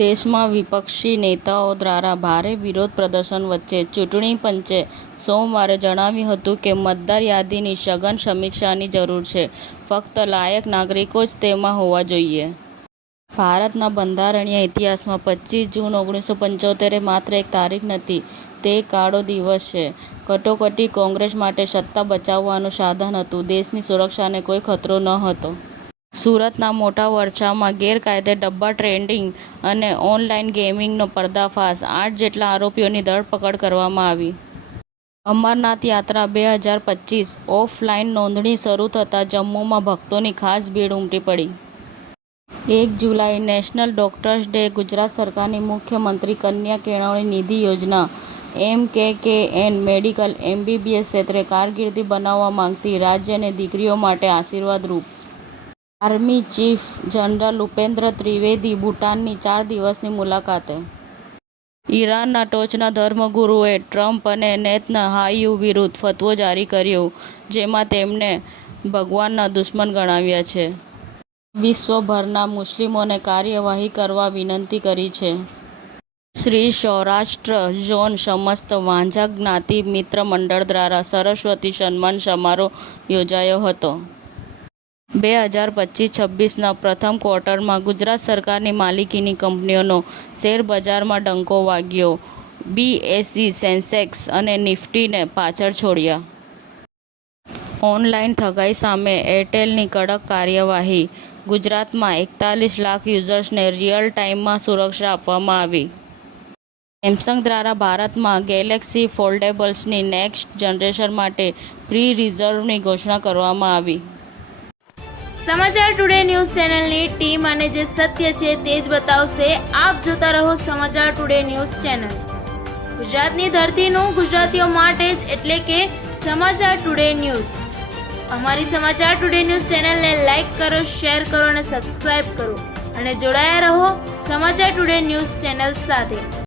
દેશમાં વિપક્ષી નેતાઓ દ્વારા ભારે વિરોધ પ્રદર્શન વચ્ચે ચૂંટણી પંચે સોમવારે જણાવ્યું હતું કે મતદાર યાદીની સઘન સમીક્ષાની જરૂર છે. ફક્ત લાયક નાગરિકો જ તેમાં હોવા જોઈએ. ભારતના બંધારણીય ઇતિહાસમાં 25 જૂન 1975 માત્ર એક તારીખ નથી, તે કાળો દિવસ છે. કટોકટી કોંગ્રેસ માટે સત્તા બચાવવાનું સાધન હતું. દેશની સુરક્ષાને કોઈ ખતરો ન હતો. સુરતના મોટા વરછામાં ગેરકાયદે ડબ્બા ટ્રેડિંગ અને ઓનલાઈન ગેમિંગનો પર્દાફાશ. 8 જેટલા આરોપીઓની ધરપકડ કરવામાં આવી. અમરનાથ યાત્રા 2025 ઓફલાઈન નોંધણી શરૂ થતાં જમ્મુમાં ભક્તોની ખાસ ભીડ ઉમટી પડી. 1 જુલાઈ નેશનલ ડોક્ટર્સ ડે. ગુજરાત સરકારની મુખ્યમંત્રી કન્યા કેળવણી નિધિ યોજના MKKN મેડિકલ MBBS ક્ષેત્રે કારકિર્દી બનાવવા માંગતી રાજ્યની દીકરીઓ માટે આશીર્વાદરૂપ. Army chief general Upendra Trivedi ભૂટાનની 4 દિવસની મુલાકાતે. ઈરાનના ટોચના ધર્મગુરુએ ટ્રમ્પ અને નેતન્યાહુ વિરુદ્ધ ફતવો જારી કર્યો, જેમાં તેમને ભગવાનના દુશ્મન ગણાવ્યા છે. વિશ્વભરના મુસ્લિમોને કાર્યવાહી કરવા વિનંતી કરી છે. શ્રી સૌરાષ્ટ્ર ઝોન સમસ્ત વાંઝા જ્ઞાતિ મિત્ર મંડળ દ્વારા સરસ્વતી સન્માન સમારોહ યોજાયો હતો. 2025-26ના પ્રથમ ક્વાર્ટરમાં ગુજરાત સરકારની માલિકીની કંપનીઓનો શેરબજારમાં ડંકો વાગ્યો. BSE, સેન્સેક્સ અને નિફ્ટીને પાછળ છોડ્યા. ઓનલાઈન ઠગાઈ સામે એરટેલની કડક કાર્યવાહી. ગુજરાતમાં 41 લાખ યુઝર્સને રિયલ ટાઈમમાં સુરક્ષા આપવામાં આવી. સેમસંગ દ્વારા ભારતમાં ગેલેક્સી ફોલ્ડેબલ્સની નેક્સ્ટ જનરેશન માટે પ્રી રિઝર્વની ઘોષણા કરવામાં આવી. સમાચાર ટુડે ન્યૂઝ ચેનલની ટીમ અને જે સત્ય છે તે જ બતાવશે. આપ જોતા રહો સમાચાર ટુડે ન્યૂઝ ચેનલ. ગુજરાતની ધરતીનું ગુજરાતીઓ માટે જ, એટલે કે સમાચાર ટુડે ન્યૂઝ. અમારી સમાચાર ટુડે ન્યૂઝ ચેનલને લાઈક કરો, શેર કરો અને સબસ્ક્રાઇબ કરો અને જોડાયા રહો સમાચાર ટુડે ન્યૂઝ ચેનલ સાથે.